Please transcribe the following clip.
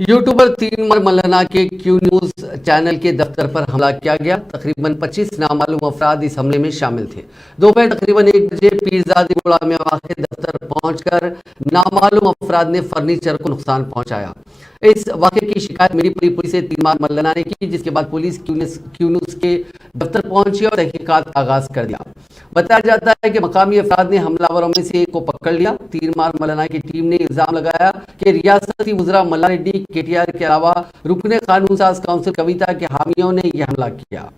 यूट्यूबर तीन मल्लाना के Q news channel के दफ्तर पर हमला किया गया। तकरीबन 25 नामालूम अफराद इस हमले में शामिल थे। दोपहर तकरीबन 1 बजे पीरजादी गुड़ा में वाक़ दफ्तर पहुंचकर नामालूम अफराद ने फर्नीचर को नुकसान पहुंचाया। इस वाक़े की शिकायत मीरीपुरी पुलिस से तीन मल्लाना ने की, जिसके बाद पुलिस क्यू न्यूज के दफ्तर पहुंची और तहकीकात का आगाज कर दिया। बताया जाता है कि मकामी अफराद ने हमलावरों में से एक को पकड़ लिया। तीन मल्लाना की टीम ने इल्जाम लगाया कि रियासती वज़रा मल्ला रेड्डी, केटीआर के अलावा रुकने कानून साज काउंसिल कविता के हामियों ने यह हमला किया।